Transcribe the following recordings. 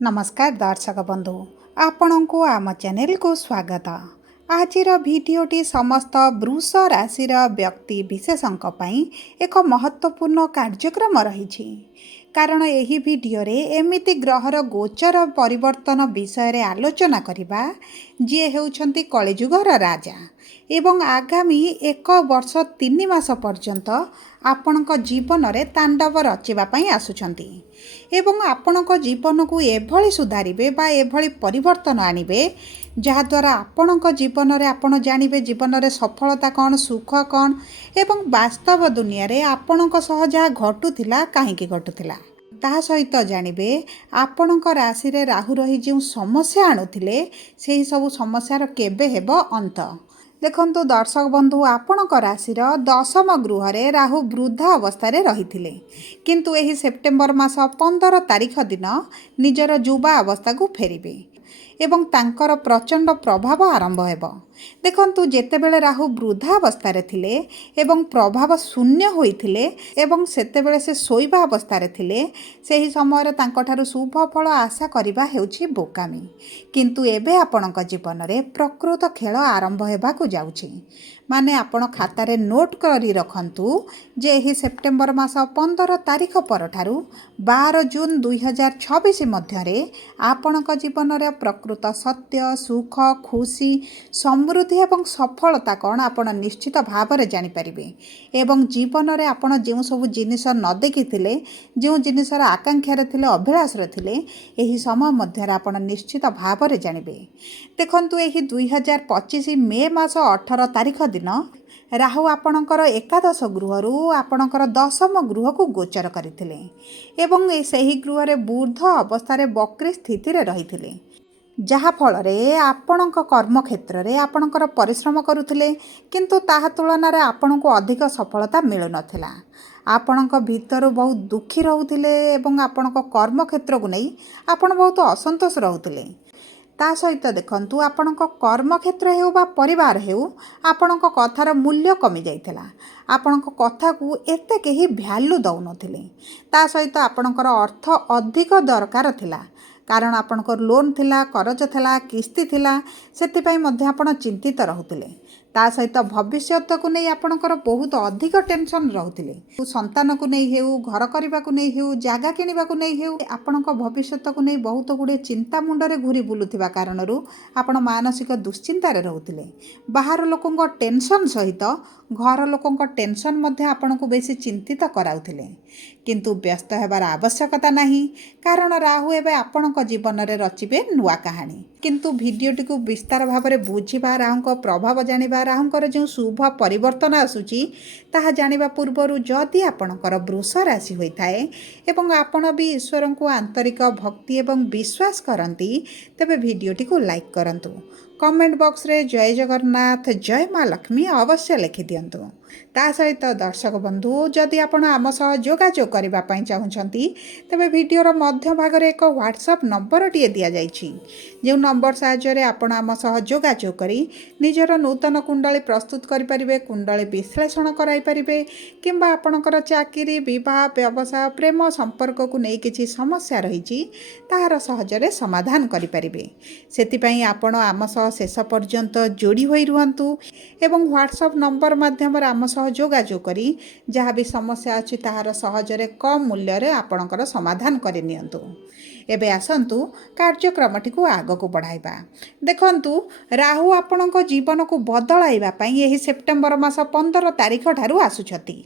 नमस्कार दर्शक बंधु आपण को आम चैनल को स्वागत। आज भिडटी समस्त वृष राशि व्यक्ति विशेषों एक महत्वपूर्ण कार्यक्रम रही। कारण यही भिडियो एमिति ग्रहर गोचर परिवर्तन विषय आलोचना करवा जी होउछंती कलिजुगर राजा एवं आगामी 1 वर्ष 3 मास पर्यंत आपणक जीवन में तांडव रचिबापी आसुछंती एवं आपणक जीवन को एभली सुधारिबे बा एभली परिवर्तन आनिबे जहाद्वारा आपणक जीवन में आपण जानिबे जीवन में सफलता कौन सुख कौन एवं वास्तव दुनिया रे आपणक सह जहाँ घटुथिला काहेकि घटुथिला ता सहित जानिबे आपणक राशि रे राहु रही जो समस्या आणुथिले सेही सब समस्यार केबे हेबो अंत। देखंतु दर्शक बंधु आपणक राशिर 10म गृह रे राहु वृद्धा अवस्था रही किंतु एही सेप्टेम्बर मास 15 तारिख दिन निजर युवा अवस्था को फेरिबे एवं तांकर प्रचंड प्रभाव आरंभ हेबो। देखंतु जेतेबेले राहु वृद्धा अवस्था थिले एवं प्रभाव शून्य होइथिले एवं सेतेबेले से शोइबा अवस्था थिले सेही समय तांकठारु शुभ फल आशा करिबा हेउछि बोकामी किंतु एबे आपणक जीवन रे प्रकृत खेल आरंभ हेबाकु जाउछि। माने आपण खातारे नोट करी रखंतु जे एही सेप्टेम्बर मास 15 तारिख परठारु 12 जून 2026 मध्यरे आपणक जीवन रे प्रकृत सत्य सुख खुशी समृद्धि एवं सफलता कौन आपण निश्चित भाव में जानीपारे एवं जीवन में आपण जो सब जिनिस न देखिथिले जो जिनिसर आकांक्षार थिले अभिलाषर थिले एही समय मध्य आपण निश्चित भाव में जानिबे। देखंतु एही 2025 मे मास 18 तारिख दिन राहु आपणकर एकादश गृह आपणकर 10म गृह को गोचर करथिले एवं सही गृह रे बूर्ध अवस्था वक्री स्थिति रे रहिथिले जहा फल आपणक कर्म क्षेत्र में आपणकर परिश्रम करुथिले किंतु ताहा तुलन में आपण को अधिक सफलता मिलु नथिला। आपणक भीतर बहुत दुखी रहउथिले एवं आपणक कर्म क्षेत्र को नहीं आपण बहुत असंतोष रहउथिले। ता सहित देखंतु आपणक कर्म क्षेत्र हेउ बा परिवार हेउ आपणक कथार मूल्य कमी जाइथिला आपणक कथा को एते केही भ्यालु दउ नथिले। ता सहित आपणकर अर्थ अधिक दरकार थिला कारण आपणकर लोन थिला करज थिला किस्ती थिला सेतिपई मध्ये आपण चिंतित रहउथिले। ता सहित भविष्यत को नहीं आपणकर बहुत अधिक टेंशन रहउथिले संतान को नहीं हेउ घर करबा को नहीं हेउ जागा किनिबा को नहीं हेउ आपणक भविष्यत को नहीं बहुत गुडे चिंता मुंडरे घुरी बुलुथिबा कारणरू आपण मानसिक दुश्चिंतारे रहउथिले। बाहर लोकंक टेंशन सहित घर लोकंक टेंशन मध्ये आपण को बेसी चिंतित कराउथिले किंतु व्यस्त हेबार आवश्यकता नहीं कारण राहु एबे आपणक जीवन में रचिबे नुआ कहानी किंतु भिडियोटी को विस्तार भाव में बुझा राहुंक प्रभाव जानिबा राहुंकर जो शुभ परिवर्तन आसुची ताहा जानिबा पूर्वरु जदि आपणकर वृष राशि होइथाए एवं आपण भी ईश्वर को आंतरिक भक्ति एवं विश्वास करती तेबे भिडियोटी को लाइक करंतु कमेंट बॉक्स रे जय जगन्नाथ जय माँ लक्ष्मी अवश्य लिखि दियंतु। ता सहित दर्शक बंधु जदि आपण आम सह जोगाजोग करबा पई चाहुछंती तबे भिडियोर मध्य भाग रे एक व्हाट्सएप नंबर टिए दिया जाइछि जो नंबर साहाय्य रे आपण आम सह जोगाजोग करी निजर नूतन कुंडली प्रस्तुत करि परिबे कुंडली विश्लेषण कराई परिबे किंबा आपणकर चाकरी विवाह व्यवसाय प्रेम संपर्क को नहीं किछि समस्या रहिछि ताहार सहज रे समाधान करि परिबे। सेति पई आपण आम सह शेष पर्यंत जोड़ी होई रुहंतु एवं व्हाट्सएप नंबर माध्यम आम सह जोगाजोग करी जहाँ भी समस्या अच्छी ताहार सहजरे कम मूल्य रे आपणकर समाधान करि नियंतु। एबे आसंतु कार्यक्रमटी को आग को बढ़ाइबा। देखंतु राहु आपणक जीवन को बदलाइबा पई एही सेप्टेम्बर मास 15 तारिख ठारू आसुछती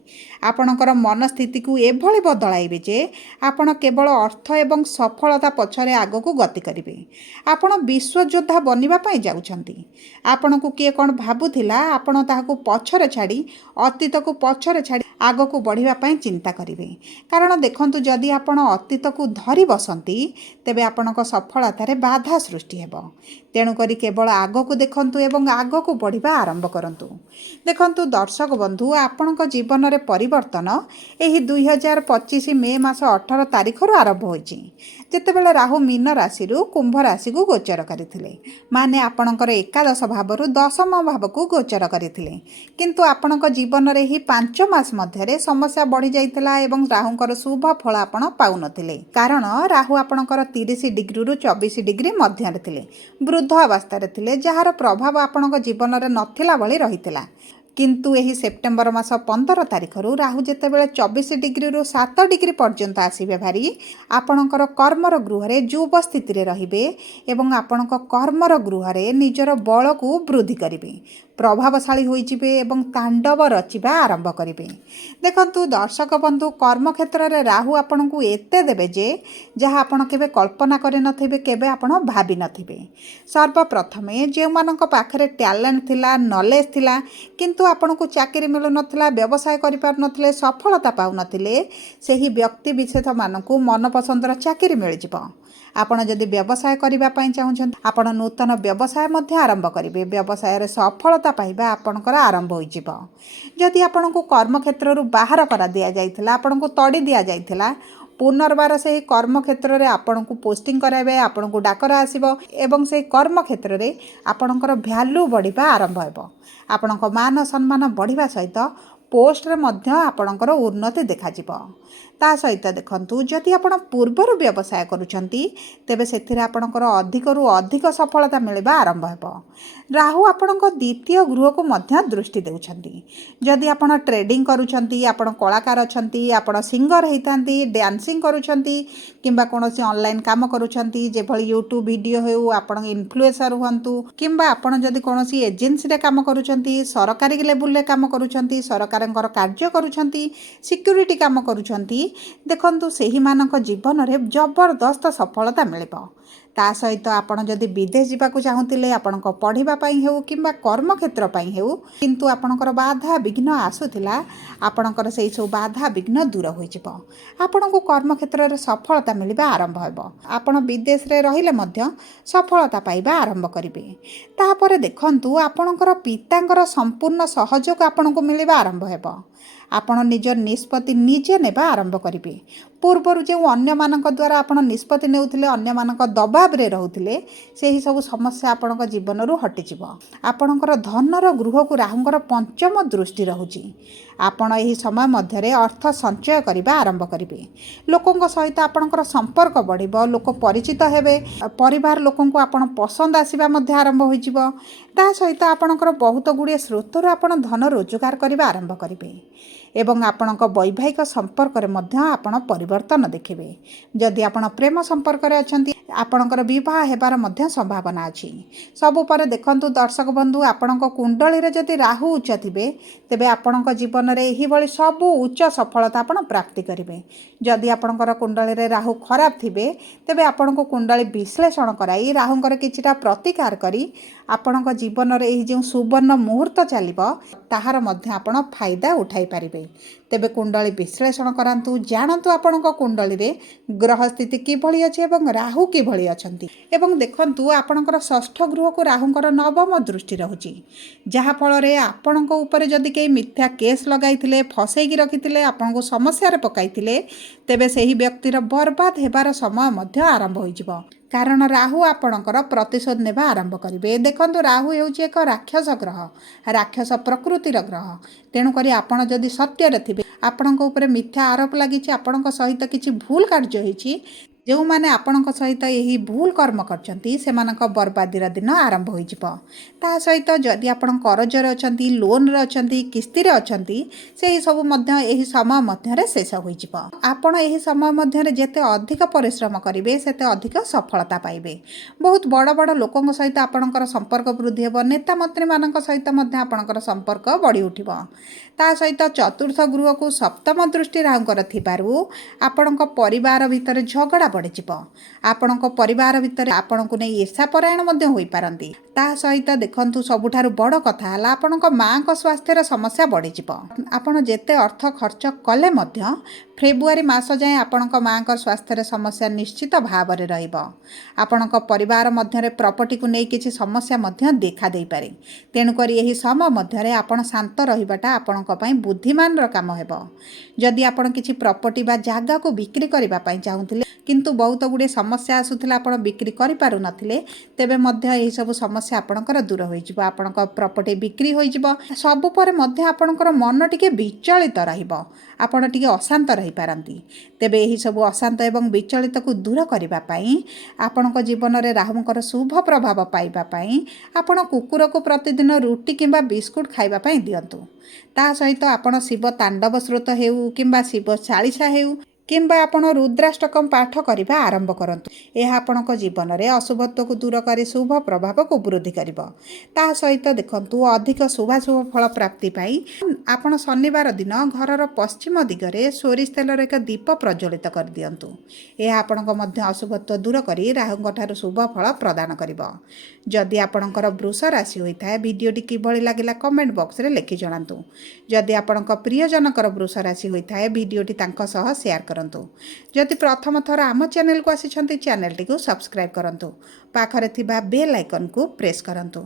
आपणकर मन स्थिति को एभली बदलाइबे जे आपण केवल अर्थ एवं सफलता पछरे आग को गति करिवे आपण विश्व योद्धा बनिबा पई जाउछंती आपण को किए कोन भाबुथिला आपण ताहाको पछरे छाड़ी अतीत को पछरे छाड़ी आग को बढ़िबा पई चिंता करिवे कारण देखंतु जदि आपण अतीत को धरी बसंती तेबे आपणक सफलता रे बाधा सृष्टि हेबो तेणु करी केवल आग को देखंतु एवं आग को बढ़िबा आरंभ करंतु। देखंतु दर्शक बंधु आपणक जीवन रे परिवर्तन एही 2025 मे मास 18 तारिख रु आरंभ होइछि। ଯେତେବେଳେ ରାହୁ ମୀନ ରାଶିରୁ କୁମ୍ଭ ରାଶିକୁ ଗୋଚର କରିଥିଲେ, ମାନେ ଆପଣଙ୍କର ଏକାଦଶ ଭାବରୁ ଦଶମ ଭାବକୁ ଗୋଚର କରିଥିଲେ। କିନ୍ତୁ ଆପଣଙ୍କ ଜୀବନରେ ଏହି 5 ମାସ ମଧ୍ୟରେ ସମସ୍ୟା ବଢ଼ିଯାଇଥିଲା ଏବଂ ରାହୁଙ୍କର ଶୁଭ ଫଳ ଆପଣ ପାଉନଥିଲେ। କାରଣ ରାହୁ ଆପଣଙ୍କର 30 ଡିଗ୍ରୀରୁ 24 ଡିଗ୍ରୀ ମଧ୍ୟରେ ଥିଲେ, ବୃଦ୍ଧ ଅବସ୍ଥାରେ ଥିଲେ, ଯାହାର ପ୍ରଭାବ ଆପଣଙ୍କ ଜୀବନରେ ନଥିଲା ଭଳି ରହିଥିଲା। କିନ୍ତୁ ଏହି ସେପ୍ଟେମ୍ବର ମାସ 15 ତାରିଖରୁ ରାହୁ ଯେତେବେଳେ 24 ଡିଗ୍ରୀରୁ 7 ଡିଗ୍ରୀ ପର୍ଯ୍ୟନ୍ତ ଆସିବେ ଭାରି, ଆପଣଙ୍କର କର୍ମର ଗୃହରେ ଯୁବ ସ୍ଥିତିରେ ରହିବେ ଏବଂ ଆପଣଙ୍କ କର୍ମର ଗୃହରେ ନିଜର ବଳକୁ ବୃଦ୍ଧି କରିବେ, ପ୍ରଭାବଶାଳୀ ହୋଇଯିବେ ଏବଂ ତାଣ୍ଡବ ରଚିବା ଆରମ୍ଭ କରିବେ। ଦେଖନ୍ତୁ ଦର୍ଶକ ବନ୍ଧୁ, କର୍ମକ୍ଷେତ୍ରରେ ରାହୁ ଆପଣଙ୍କୁ ଏତେ ଦେବେ ଯେ ଯାହା ଆପଣ କେବେ କଳ୍ପନା କରିନଥିବେ, କେବେ ଆପଣ ଭାବିନଥିବେ। ସର୍ବପ୍ରଥମେ ଯେଉଁମାନଙ୍କ ପାଖରେ ଟ୍ୟାଲେଣ୍ଟ ଥିଲା, ନଲେଜ ଥିଲା, କିନ୍ତୁ ଆପଣଙ୍କୁ ଚାକିରି ମିଳୁନଥିଲା, ବ୍ୟବସାୟ କରିପାରୁନଥିଲେ, ସଫଳତା ପାଉନଥିଲେ, ସେହି ବ୍ୟକ୍ତି ବିଶେଷମାନଙ୍କୁ ମନପସନ୍ଦର ଚାକିରି ମିଳିଯିବ। ଆପଣ ଯଦି ବ୍ୟବସାୟ କରିବା ପାଇଁ ଚାହୁଁଛନ୍ତି, ଆପଣ ନୂତନ ବ୍ୟବସାୟ ମଧ୍ୟ ଆରମ୍ଭ କରିବେ। ବ୍ୟବସାୟରେ ସଫଳତା ପାଇବା ଆପଣଙ୍କର ଆରମ୍ଭ ହୋଇଯିବ। ଯଦି ଆପଣଙ୍କୁ କର୍ମକ୍ଷେତ୍ରରୁ ବାହାର କରାଦିଆଯାଇଥିଲା, ଆପଣଙ୍କୁ ତଡ଼ି ଦିଆଯାଇଥିଲା, ପୁନର୍ବାର ସେହି କର୍ମକ୍ଷେତ୍ରରେ ଆପଣଙ୍କୁ ପୋଷ୍ଟିଂ କରାଇବେ, ଆପଣଙ୍କୁ ଡାକରା ଆସିବ ଏବଂ ସେହି କର୍ମକ୍ଷେତ୍ରରେ ଆପଣଙ୍କର ଭ୍ୟାଲୁ ବଢ଼ିବା ଆରମ୍ଭ ହେବ। ଆପଣଙ୍କ ମାନ ସମ୍ମାନ ବଢ଼ିବା ସହିତ ପୋଷ୍ଟରେ ମଧ୍ୟ ଆପଣଙ୍କର ଉନ୍ନତି ଦେଖାଯିବ। ତା ସହିତ ଦେଖନ୍ତୁ, ଯଦି ଆପଣ ପୂର୍ବରୁ ବ୍ୟବସାୟ କରୁଛନ୍ତି, ତେବେ ସେଥିରେ ଆପଣଙ୍କର ଅଧିକରୁ ଅଧିକ ସଫଳତା ମିଳିବା ଆରମ୍ଭ ହେବ। ରାହୁ ଆପଣଙ୍କ ଦ୍ୱିତୀୟ ଗୃହକୁ ମଧ୍ୟ ଦୃଷ୍ଟି ଦେଉଛନ୍ତି। ଯଦି ଆପଣ ଟ୍ରେଡିଂ କରୁଛନ୍ତି, ଆପଣ କଳାକାର ଅଛନ୍ତି, ଆପଣ ସିଙ୍ଗର ହେଇଥାନ୍ତି, ଡ୍ୟାନ୍ସିଂ କରୁଛନ୍ତି କିମ୍ବା କୌଣସି ଅନଲାଇନ୍ କାମ କରୁଛନ୍ତି, ଯେଭଳି ୟୁଟ୍ୟୁବ୍ ଭିଡ଼ିଓ ହେଉ, ଆପଣ ଇନଫ୍ଲୁଏନ୍ସର ହୁଅନ୍ତୁ, କିମ୍ବା ଆପଣ ଯଦି କୌଣସି ଏଜେନ୍ସିରେ କାମ କରୁଛନ୍ତି, ସରକାରୀ ଲେବୁଲରେ କାମ କରୁଛନ୍ତି, ସରକାରଙ୍କର କାର୍ଯ୍ୟ କରୁଛନ୍ତି, ସିକ୍ୟୁରିଟି କାମ କରୁଛନ୍ତି, ଦେଖନ୍ତୁ ସେହିମାନଙ୍କ ଜୀବନରେ ଜବରଦସ୍ତ ସଫଳତା ମିଳିବ। ତା ସହିତ ଆପଣ ଯଦି ବିଦେଶ ଯିବାକୁ ଚାହୁଁଥିଲେ, ଆପଣଙ୍କ ପଢ଼ିବା ପାଇଁ ହେଉ କିମ୍ବା କର୍ମକ୍ଷେତ୍ର ପାଇଁ ହେଉ, କିନ୍ତୁ ଆପଣଙ୍କର ବାଧା ବିଘ୍ନ ଆସୁଥିଲା, ଆପଣଙ୍କର ସେହି ସବୁ ବାଧା ବିଘ୍ନ ଦୂର ହୋଇଯିବ। ଆପଣଙ୍କୁ କର୍ମକ୍ଷେତ୍ରରେ ସଫଳତା ମିଳିବା ଆରମ୍ଭ ହେବ। ଆପଣ ବିଦେଶରେ ରହିଲେ ମଧ୍ୟ ସଫଳତା ପାଇବା ଆରମ୍ଭ କରିବେ। ତାପରେ ଦେଖନ୍ତୁ, ଆପଣଙ୍କର ପିତାଙ୍କର ସମ୍ପୂର୍ଣ୍ଣ ସହଯୋଗ ଆପଣଙ୍କୁ ମିଳିବା ଆରମ୍ଭ ହେବ। ଆପଣ ନିଜ ନିଷ୍ପତ୍ତି ନିଜେ ନେବା ଆରମ୍ଭ କରିବେ। ପୂର୍ବରୁ ଯେଉଁ ଅନ୍ୟମାନଙ୍କ ଦ୍ୱାରା ଆପଣ ନିଷ୍ପତ୍ତି ନେଉଥିଲେ, ଅନ୍ୟମାନଙ୍କ ଦବାବରେ ରହୁଥିଲେ, ସେହି ସବୁ ସମସ୍ୟା ଆପଣଙ୍କ ଜୀବନରୁ ହଟିଯିବ। ଆପଣଙ୍କର ଧନର ଗୃହକୁ ରାହୁଙ୍କର 5ମ ଦୃଷ୍ଟି ରହୁଛି। ଆପଣ ଏହି ସମୟ ମଧ୍ୟରେ ଅର୍ଥ ସଞ୍ଚୟ କରିବା ଆରମ୍ଭ କରିବେ। ଲୋକଙ୍କ ସହିତ ଆପଣଙ୍କର ସମ୍ପର୍କ ବଢ଼ିବ, ଲୋକ ପରିଚିତ ହେବେ, ପରିବାର ଲୋକଙ୍କୁ ଆପଣ ପସନ୍ଦ ଆସିବା ମଧ୍ୟ ଆରମ୍ଭ ହୋଇଯିବ। ତା ସହିତ ଆପଣଙ୍କର ବହୁତ ଗୁଡ଼ିଏ ସ୍ରୋତରୁ ଆପଣ ଧନ ରୋଜଗାର କରିବା ଆରମ୍ଭ କରିବେ ଏବଂ ଆପଣଙ୍କ ବୈବାହିକ ସମ୍ପର୍କରେ ମଧ୍ୟ ଆପଣ ପରିବର୍ତ୍ତନ ଦେଖିବେ। ଯଦି ଆପଣ ପ୍ରେମ ସମ୍ପର୍କରେ ଅଛନ୍ତି, ଆପଣଙ୍କର ବିବାହ ହେବାର ମଧ୍ୟ ସମ୍ଭାବନା ଅଛି। ସବୁ ପରେ ଦେଖନ୍ତୁ ଦର୍ଶକ ବନ୍ଧୁ, ଆପଣଙ୍କ କୁଣ୍ଡଳୀରେ ଯଦି ରାହୁ ଉଚ୍ଚ ଥିବେ, ତେବେ ଆପଣଙ୍କ ଜୀବନରେ ଏହିଭଳି ସବୁ ଉଚ୍ଚ ସଫଳତା ଆପଣ ପ୍ରାପ୍ତି କରିବେ। ଯଦି ଆପଣଙ୍କର କୁଣ୍ଡଳୀରେ ରାହୁ ଖରାପ ଥିବେ, ତେବେ ଆପଣଙ୍କୁ କୁଣ୍ଡଳୀ ବିଶ୍ଳେଷଣ କରାଇ ରାହୁଙ୍କର କିଛିଟା ପ୍ରତିକାର କରି ଆପଣଙ୍କ ଜୀବନରେ ଏହି ଯେଉଁ ସୁବର୍ଣ୍ଣ ମୁହୂର୍ତ୍ତ ଚାଲିବ, ତାହାର ମଧ୍ୟ ଆପଣ ଫାଇଦା ଉଠାଇ ପାରିବେ। ତେବେ କୁଣ୍ଡଳୀ ବିଶ୍ଳେଷଣ କରାନ୍ତୁ, ଜାଣନ୍ତୁ ଆପଣଙ୍କ କୁଣ୍ଡଳୀରେ ଗ୍ରହ ସ୍ଥିତି କିଭଳି ଅଛି ଏବଂ ରାହୁ କିଭଳି ଅଛନ୍ତି। ଏବଂ ଦେଖନ୍ତୁ, ଆପଣଙ୍କର ଷଷ୍ଠ ଗୃହକୁ ରାହୁଙ୍କର 9ମ ଦୃଷ୍ଟି ରହୁଛି, ଯାହାଫଳରେ ଆପଣଙ୍କ ଉପରେ ଯଦି କେହି ମିଥ୍ୟା କେସ୍ ଲଗାଇଥିଲେ, ଫସେଇକି ରଖିଥିଲେ, ଆପଣଙ୍କୁ ସମସ୍ୟାରେ ପକାଇଥିଲେ, ତେବେ ସେହି ବ୍ୟକ୍ତିର ବର୍ବାଦ ହେବାର ସମୟ ମଧ୍ୟ ଆରମ୍ଭ ହୋଇଯିବ। କାରଣ ରାହୁ ଆପଣଙ୍କର ପ୍ରତିଶୋଧ ନେବା ଆରମ୍ଭ କରିବେ। ଦେଖନ୍ତୁ, ରାହୁ ହେଉଛି ଏକ ରାକ୍ଷସ ଗ୍ରହ, ରାକ୍ଷସ ପ୍ରକୃତିର ଗ୍ରହ। ତେଣୁକରି ଆପଣ ଯଦି ସତ୍ୟରେ ଥିବେ, ଆପଣଙ୍କ ଉପରେ ମିଥ୍ୟା ଆରୋପ ଲାଗିଛି, ଆପଣଙ୍କ ସହିତ କିଛି ଭୁଲ କାର୍ଯ୍ୟ ହୋଇଛି, ଯେଉଁମାନେ ଆପଣଙ୍କ ସହିତ ଏହି ଭୁଲ କର୍ମ କରିଛନ୍ତି, ସେମାନଙ୍କ ବର୍ବାଦୀର ଦିନ ଆରମ୍ଭ ହୋଇଯିବ। ତା ସହିତ ଯଦି ଆପଣ କରଜରେ ଅଛନ୍ତି, ଲୋନରେ ଅଛନ୍ତି, କିସ୍ତିରେ ଅଛନ୍ତି, ସେହି ସବୁ ମଧ୍ୟ ଏହି ସମୟ ମଧ୍ୟରେ ଶେଷ ହୋଇଯିବ। ଆପଣ ଏହି ସମୟ ମଧ୍ୟରେ ଯେତେ ଅଧିକ ପରିଶ୍ରମ କରିବେ, ସେତେ ଅଧିକ ସଫଳତା ପାଇବେ। ବହୁତ ବଡ଼ ବଡ଼ ଲୋକଙ୍କ ସହିତ ଆପଣଙ୍କର ସମ୍ପର୍କ ବୃଦ୍ଧି ହେବ। ନେତା ମନ୍ତ୍ରୀମାନଙ୍କ ସହିତ ମଧ୍ୟ ଆପଣଙ୍କର ସମ୍ପର୍କ ବଢ଼ି ଉଠିବ। ତା ସହିତ ଚତୁର୍ଥ ଗୃହକୁ 7ମ ଦୃଷ୍ଟି ରାହୁଙ୍କର ଥିବାରୁ ଆପଣଙ୍କ ପରିବାର ଭିତରେ ଝଗଡ଼ା ବଢ଼ିଯିବ। ଆପଣଙ୍କ ପରିବାର ଭିତରେ ଆପଣଙ୍କୁ ନେଇ ଈର୍ଷାପରାୟଣ ମଧ୍ୟ ହୋଇପାରନ୍ତି। ତା ସହିତ ଦେଖନ୍ତୁ, ସବୁଠାରୁ ବଡ଼ କଥା ହେଲା ଆପଣଙ୍କ ମାଆଙ୍କ ସ୍ୱାସ୍ଥ୍ୟର ସମସ୍ୟା ବଢ଼ିଯିବ। ଆପଣ ଯେତେ ଅର୍ଥ ଖର୍ଚ୍ଚ କଲେ ମଧ୍ୟ फेब्रुआरी मास जाए आपणक माँ स्वास्थ्य समस्या निश्चित भाव में आपणक परिवार मध्य प्रॉपर्टी को नहीं किसी समस्या देखा दे पारे। तेणुक यही समय मध्य आपण शांत रहीबाटा आपणक पई बुद्धिमान काम हेब। जदि आपण किसी प्रॉपर्टी बा जागा को बिक्री करने चाहूले किंतु बहुत गुड़े समस्या आसूला आप बिक्री कर नथिले तेबे मध्य यही सब समस्या आपणकर दूर हो आपणक प्रॉपर्टी बिक्री हो सबु पर मध्य आपणकर मन टिके विचलित रहिबो आपण टिके अशांत रही पारंती। तेबे यही सब अशांत एवं विचलित को दूर करबा पई आपणक जीवन में राहुंकर शुभ प्रभाव पाइबा पई आपण कुकुर को प्रतिदिन रुटी किंबा बिस्कुट खाइबा पई दियंतु। ता सहित आपण शिव तांडव स्रोत हेउ किंबा शिव चालीसा हेउ किंबा आपण रुद्राष्टकम पाठ करने आरंभ करंतु। यह आपणक जीवन में अशुभत्व को दूर कर शुभ प्रभाव को वृद्धि करिबो। ता सहित देखंतु अधिक शुभाशुभ फल प्राप्ति पाई आपण शनिवार दिन घरर पश्चिम दिगरे सोरिष तेलर एक दीप प्रज्वलित कर दियंतु। यह आपणक मध्य अशुभत्व दूर करी राहुंक ठारू शुभ फल प्रदान करिबो। जदि आपणकर वृष राशि होइथाय वीडियोटी किभଳି लागिला कमेंट बॉक्स रे लिखि जणांतु। जदि आपणक प्रियजनकर वृष राशि होइथाय वीडियोटी तांको सह शेयर करंतु। जदि प्रथम थर आम चैनल को आसिछंती चैनल टी को सब्सक्राइब करंतु। पाखरे थिबा बेल आइकन को प्रेस करंतु।